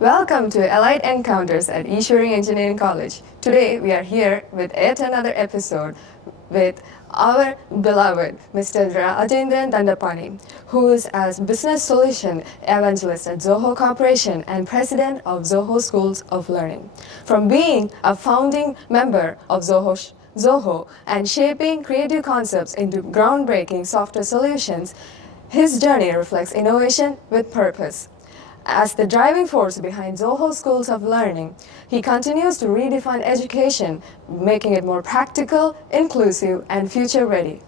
Welcome to Allied Encounters at Issuing Engineering College. Today we are here with yet another episode with our beloved Mr. Rajendran Dandapani, who is as Business Solution Evangelist at Zoho Corporation and President of Zoho Schools of Learning. From being a founding member of Zoho and shaping creative concepts into groundbreaking software solutions, his journey reflects innovation with purpose. As the driving force behind Zoho Schools of Learning, he continues to redefine education, making it more practical, inclusive, and future-ready.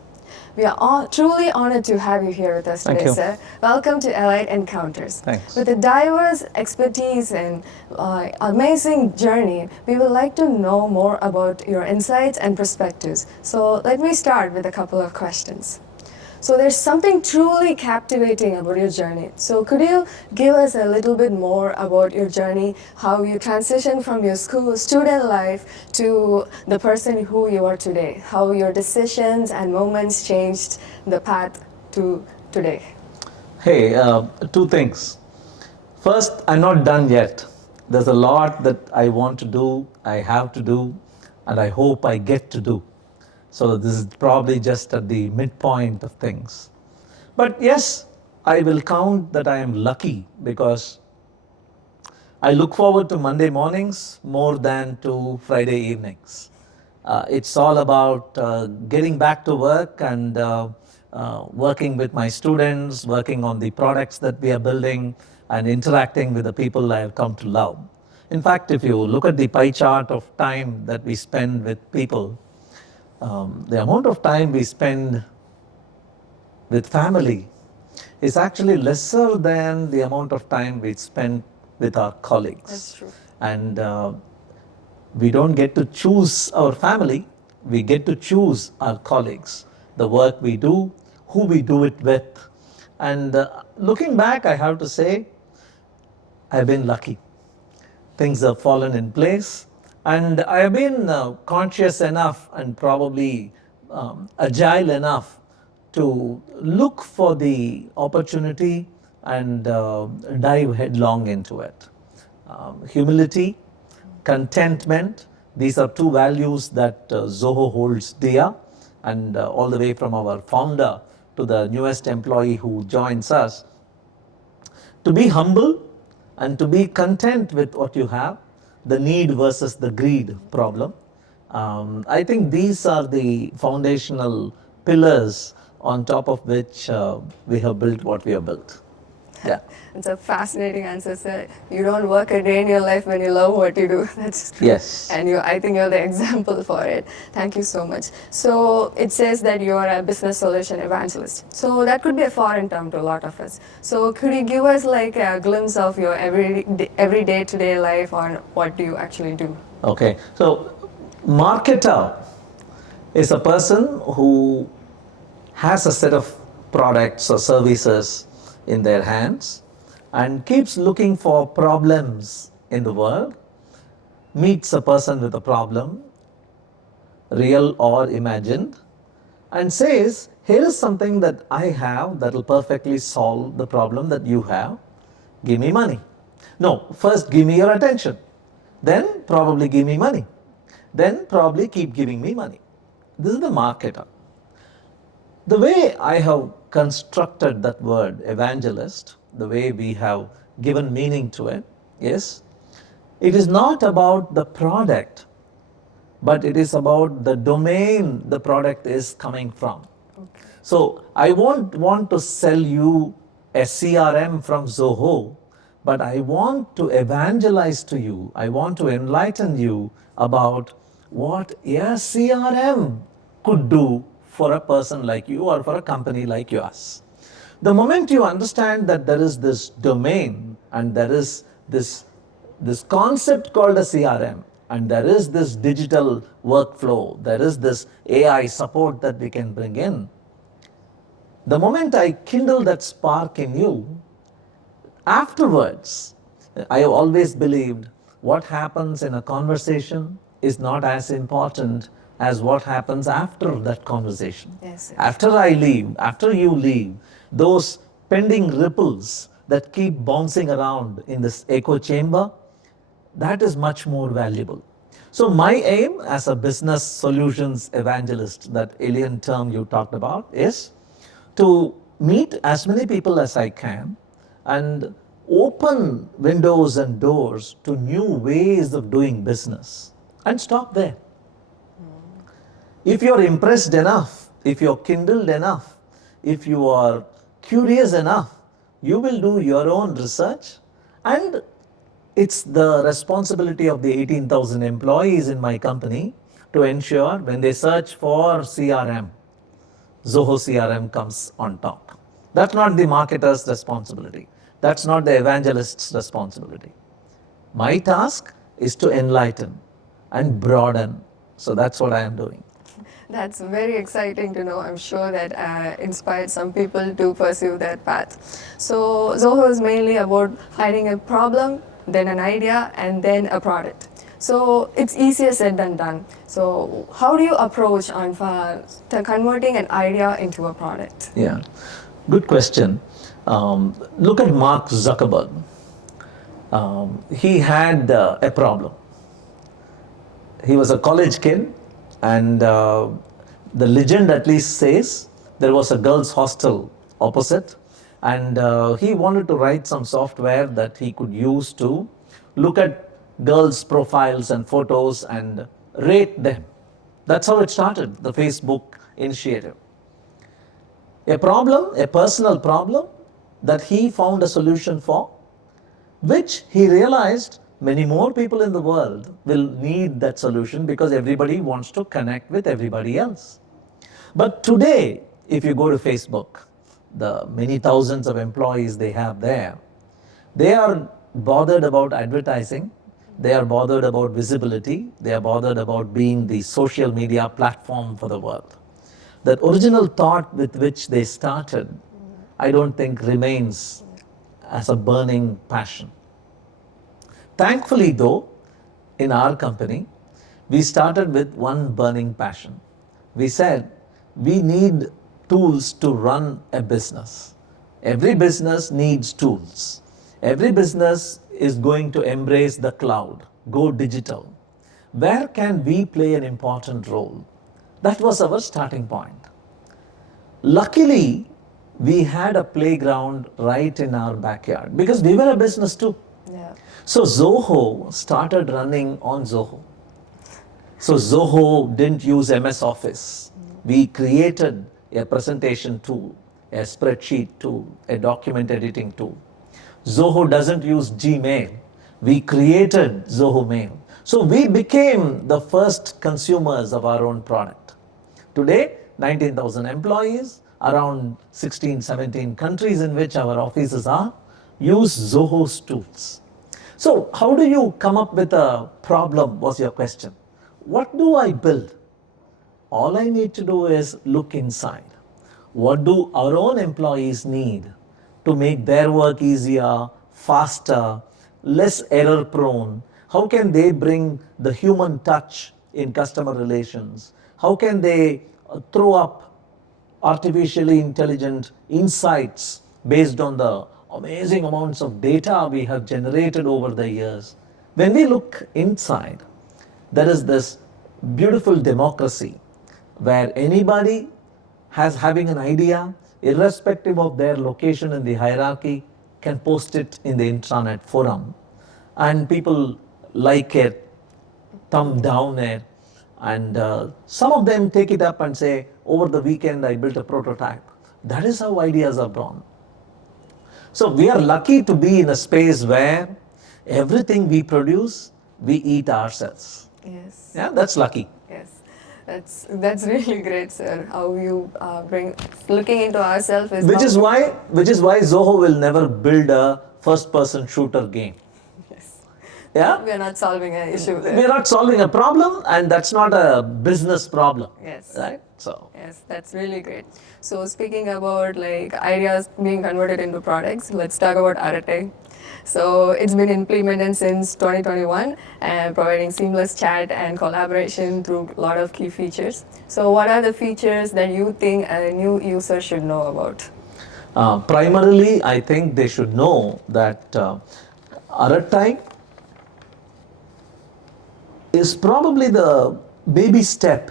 We are truly honored to have you here with us Thank today, you. sir. Welcome to Allied Encounters. Thanks. With a diverse expertise and amazing journey, we would like to know more about your insights and perspectives. So let me start with a couple of questions. So there's something truly captivating about your journey. So could you give us a little bit more about your journey, how you transitioned from your student life to the person who you are today, how your decisions and moments changed the path to today? Hey, two things. First, I'm not done yet. There's a lot that I want to do, I have to do, and I hope I get to do. So this is probably just at the midpoint of things. But yes, I will count that I am lucky because I look forward to Monday mornings more than to Friday evenings. It's all about getting back to work and working with my students, working on the products that we are building, and interacting with the people I have come to love. In fact, if you look at the pie chart of time that we spend with people, the amount of time we spend with family is actually lesser than the amount of time we spend with our colleagues. That's true. And we don't get to choose our family, we get to choose our colleagues, the work we do, who we do it with. And looking back, I have to say, I've been lucky. Things have fallen in place, and I have been conscious enough and probably agile enough to look for the opportunity and dive headlong into it. Humility, contentment, these are two values that Zoho holds dear, and all the way from our founder to the newest employee who joins us. To be humble and to be content with what you have, the need versus the greed problem. I think these are the foundational pillars on top of which we have built what we have built. Yeah. It's a fascinating answer, sir. You don't work a day in your life when you love what you do. That's true. Yes. And I think you're the example for it. Thank you so much. So it says that you're a business solution evangelist. So that could be a foreign term to a lot of us. So could you give us like a glimpse of your every day-to-day life on what do you actually do? Okay. So marketer is a person who has a set of products or services in their hands and keeps looking for problems in the world, meets a person with a problem, real or imagined, and says, here is something that I have that will perfectly solve the problem that you have. Give me money. No, first give me your attention. Then probably give me money. Then probably keep giving me money. This is the marketer. The way I have constructed that word evangelist, the way we have given meaning to it, is it is not about the product, but it is about the domain the product is coming from. Okay. So I won't want to sell you a CRM from Zoho, but I want to evangelize to you, I want to enlighten you about what a CRM could do for a person like you or for a company like yours. The moment you understand that there is this domain and there is this concept called a CRM, and there is this digital workflow, there is this AI support that we can bring in, the moment I kindle that spark in you, afterwards, I have always believed what happens in a conversation is not as important as what happens after that conversation. Yes, yes. After I leave, after you leave, those pending ripples that keep bouncing around in this echo chamber, that is much more valuable. So my aim as a business solutions evangelist, that alien term you talked about, is to meet as many people as I can and open windows and doors to new ways of doing business and stop there. If you're impressed enough, if you're kindled enough, if you are curious enough, you will do your own research, and it's the responsibility of the 18,000 employees in my company to ensure when they search for CRM, Zoho CRM comes on top. That's not the marketer's responsibility. That's not the evangelist's responsibility. My task is to enlighten and broaden. So that's what I am doing. That's very exciting to know. I'm sure that inspired some people to pursue that path. So Zoho is mainly about finding a problem, then an idea, and then a product. So it's easier said than done. So how do you approach on converting an idea into a product? Yeah, good question. Look at Mark Zuckerberg. He had a problem. He was a college kid, and the legend at least says there was a girls' hostel opposite, and he wanted to write some software that he could use to look at girls' profiles and photos and rate them. That's how it started, the Facebook initiative. A problem, a personal problem that he found a solution for, which he realized many more people in the world will need that solution because everybody wants to connect with everybody else. But today, if you go to Facebook, the many thousands of employees they have there, they are bothered about advertising, they are bothered about visibility, they are bothered about being the social media platform for the world. That original thought with which they started, I don't think remains as a burning passion. Thankfully, though, in our company, we started with one burning passion. We said we need tools to run a business. Every business needs tools. Every business is going to embrace the cloud, go digital. Where can we play an important role? That was our starting point. Luckily, we had a playground right in our backyard because we were a business too. Yeah. So Zoho started running on Zoho. So Zoho didn't use MS Office. We created a presentation tool, a spreadsheet tool, a document editing tool. Zoho doesn't use Gmail. We created Zoho Mail. So we became the first consumers of our own product. Today, 19,000 employees, around 16, 17 countries in which our offices are, use Zoho's tools. So how do you come up with a problem was your question. What do I build? All I need to do is look inside. What do our own employees need to make their work easier, faster, less error prone? How can they bring the human touch in customer relations? How can they throw up artificially intelligent insights based on the amazing amounts of data we have generated over the years? When we look inside, there is this beautiful democracy where anybody having an idea, irrespective of their location in the hierarchy, can post it in the intranet forum. And people like it, thumb down it, and some of them take it up and say, over the weekend I built a prototype. That is how ideas are born. So we are lucky to be in a space where everything we produce, we eat ourselves. Yes. Yeah, that's lucky. Yes. That's really great, sir. How you bring looking into ourselves is Which is why Zoho will never build a first-person shooter game. Yes. Yeah, We are not solving an issue there. we're not solving a problem, and that's not a business problem. Yes. Right. So Yes, that's really great. So speaking about like ideas being converted into products, let's talk about Arate. So it's been implemented since 2021 and providing seamless chat and collaboration through a lot of key features. So what are the features that you think a new user should know about? Primarily, I think they should know that Aratai is probably the baby step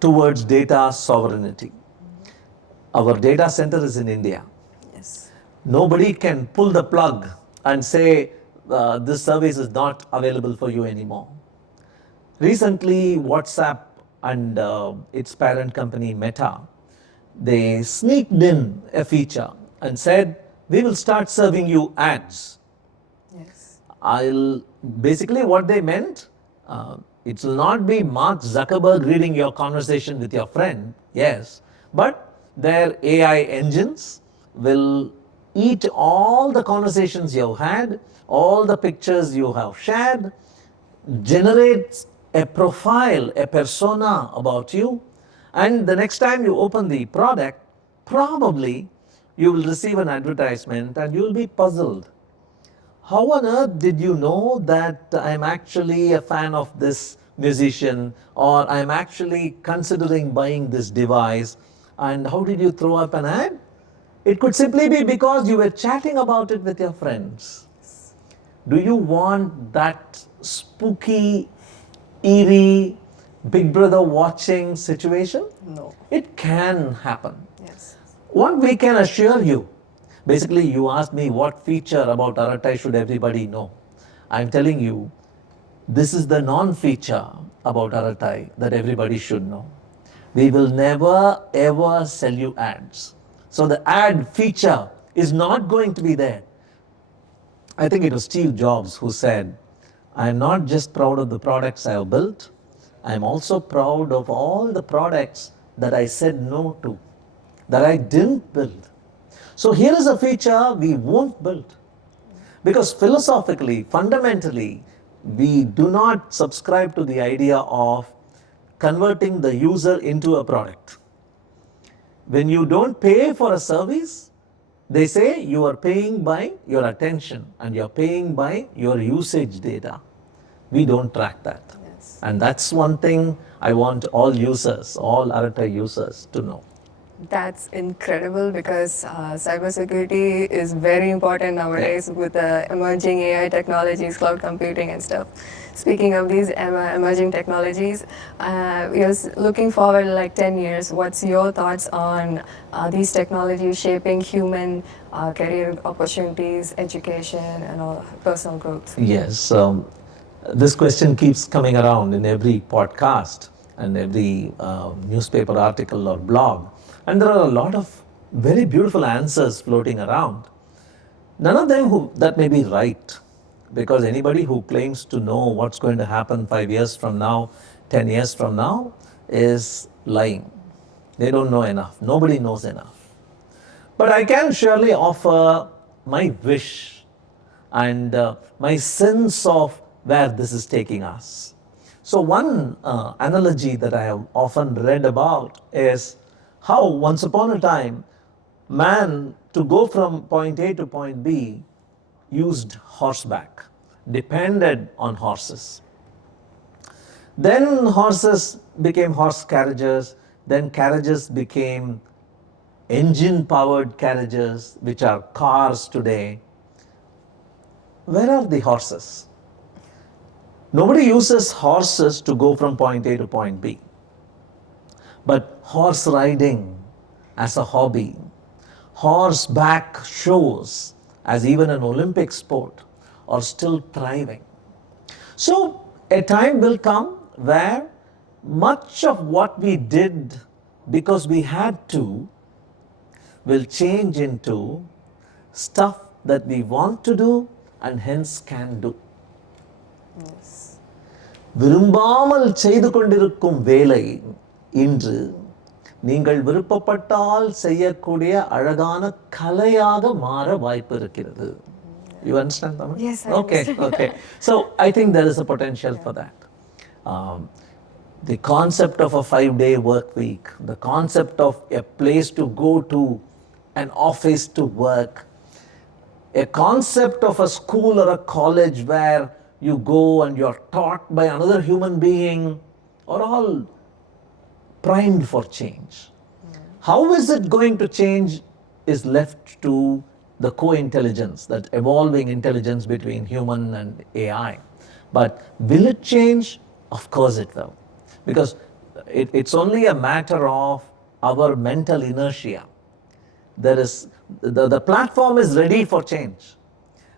towards data sovereignty. Our data center is in India. Yes. Nobody can pull the plug and say this service is not available for you anymore. Recently, WhatsApp and its parent company Meta, they sneaked in a feature and said, we will start serving you ads. Yes. I'll basically what they meant. It will not be Mark Zuckerberg reading your conversation with your friend, yes, but their AI engines will eat all the conversations you've had, all the pictures you have shared, generates a profile, a persona about you, and the next time you open the product, probably you will receive an advertisement and you will be puzzled. How on earth did you know that I'm actually a fan of this musician or I'm actually considering buying this device? And how did you throw up an ad? It could simply be because you were chatting about it with your friends. Do you want that spooky, eerie, Big Brother watching situation? No. It can happen. Yes. What we can assure you, basically, you asked me what feature about Aratai should everybody know. I'm telling you, this is the non feature about Aratai that everybody should know. We will never ever sell you ads. So the ad feature is not going to be there. I think it was Steve Jobs who said, I'm not just proud of the products I have built, I'm also proud of all the products that I said no to, that I didn't build. So here is a feature we won't build. Because philosophically, fundamentally, we do not subscribe to the idea of converting the user into a product. When you don't pay for a service, they say you are paying by your attention and you're paying by your usage data. We don't track that. Yes. And that's one thing I want all users, all Arata users to know. That's incredible because cybersecurity is very important nowadays with the emerging AI technologies, cloud computing, and stuff. Speaking of these emerging technologies, we are looking forward like 10 years. What's your thoughts on these technologies shaping human career opportunities, education, and all personal growth? Yes, this question keeps coming around in every podcast and every newspaper article or blog. And there are a lot of very beautiful answers floating around. None of them that may be right, because anybody who claims to know what's going to happen 5 years from now, 10 years from now, is lying. They don't know enough. Nobody knows enough. But I can surely offer my wish and my sense of where this is taking us. So, one analogy that I have often read about is how once upon a time man, to go from point A to point B, used horseback, depended on horses. Then horses became horse carriages, then carriages became engine powered carriages, which are cars today. Where are the horses? Nobody uses horses to go from point A to point B. But horse riding as a hobby, horseback shows as even an Olympic sport are still thriving. So a time will come where much of what we did because we had to will change into stuff that we want to do and hence can do. Yes. விரும்பாமல் செய்து கொண்டிருக்கும் வேலை இன்று நீங்கள் விருப்பப்பட்டால் செய்யக்கூடிய அழகான கலையாக மாற வாய்ப்பு இருக்கிறது. You understand, Tamil? Yes, I Okay, understand. okay. So I think there is a potential for that. The concept of a 5-day work week, the concept of a place to go to, an office to work, a concept of a school or a college where you go and you're taught by another human being are all primed for change. How is it going to change is left to the co-intelligence, that evolving intelligence between human and AI. But will it change? Of course it will. Because it's only a matter of our mental inertia. There is, the platform is ready for change.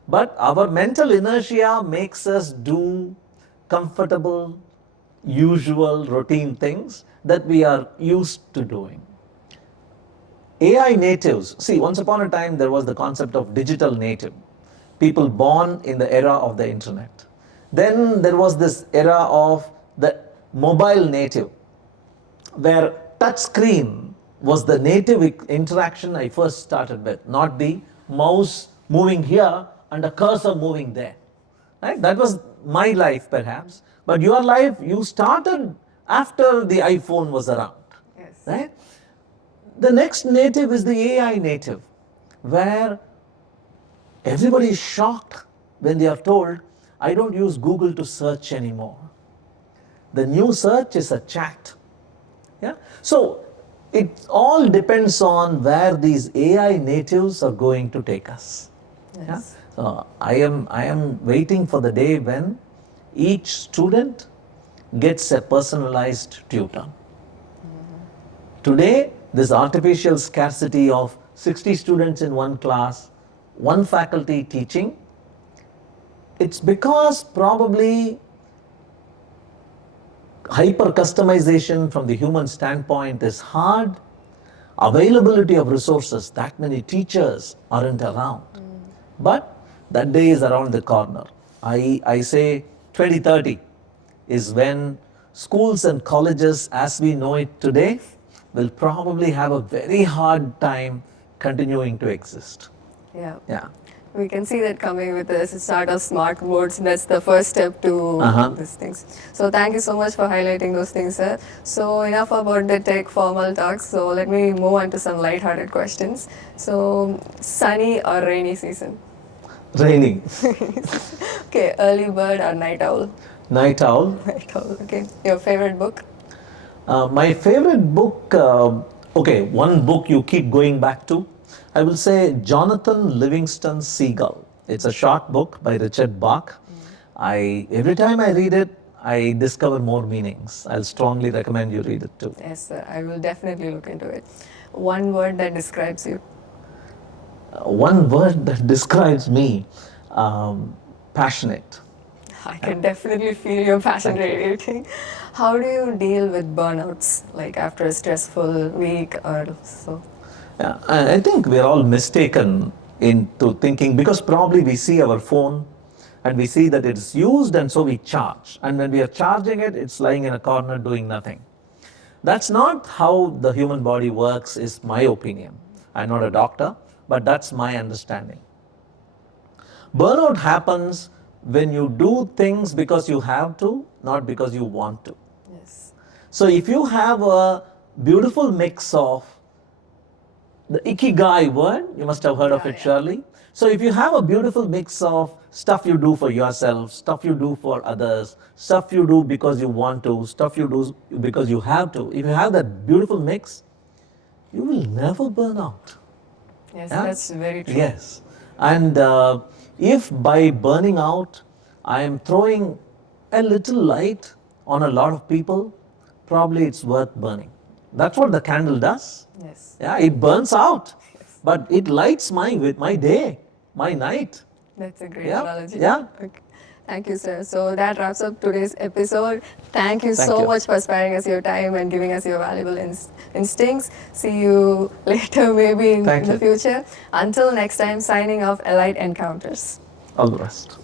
But our mental inertia makes us do comfortable, usual, routine things that we are used to doing. AI natives, see, once upon a time there was the concept of digital native, people born in the era of the internet. Then there was this era of the mobile native, where touch screen was the native interaction I first started with, not the mouse moving here and a cursor moving there. Right? That was my life perhaps, but your life, you started after the iPhone was around. Yes. Right? The next native is the AI native, where everybody is shocked when they are told, I don't use Google to search anymore. The new search is a chat. Yeah? So it all depends on where these AI natives are going to take us. Yes. Yeah? So I am waiting for the day when each student gets a personalized tutor. Today, this artificial scarcity of 60 students in one class, one faculty teaching, it's because probably hyper customization from the human standpoint is hard. Availability of resources, that many teachers aren't around. But that day is around the corner. I say 2030 is when schools and colleges as we know it today will probably have a very hard time continuing to exist. Yeah. Yeah. We can see that coming with the start of smart boards. That's the first step to these things. So thank you so much for highlighting those things, sir. So enough about the tech formal talks. So let me move on to some light-hearted questions. So sunny or rainy season? Raining. Okay, early bird or night owl? Night owl. Night owl. Okay. Your favorite book? My favorite book, okay, one book you keep going back to, I will say Jonathan Livingston Seagull. It's a short book by Richard Bach. Every time I read it, I discover more meanings. I'll strongly recommend you read it too. Yes, sir. I will definitely look into it. One word that describes you? One word that describes me, passionate. I can definitely feel your passion radiating. How do you deal with burnouts, like after a stressful week or so? Yeah, I think we're all mistaken into thinking, because probably we see our phone and we see that it's used and so we charge. And when we are charging it, it's lying in a corner doing nothing. That's not how the human body works, is my opinion. I'm not a doctor, but that's my understanding. Burnout happens when you do things because you have to, not because you want to. Yes. So if you have a beautiful mix of the ikigai word, you must have heard of it surely. So if you have a beautiful mix of stuff you do for yourself, stuff you do for others, stuff you do because you want to, stuff you do because you have to, if you have that beautiful mix, you will never burn out. Yes, Yeah? that's very true. Yes. And if by burning out, I am throwing a little light on a lot of people, probably it's worth burning. That's what the candle does. Yes. Yeah, it burns out, but it lights my day, my night. That's a great Yeah, analogy. yeah. Okay. Thank you, sir. So that wraps up today's episode. Thank you Thank so you. much for sparing us your time and giving us your valuable instincts. See you later, maybe in Thank the you. future. Until next time, signing off, Elite Encounters. All the best.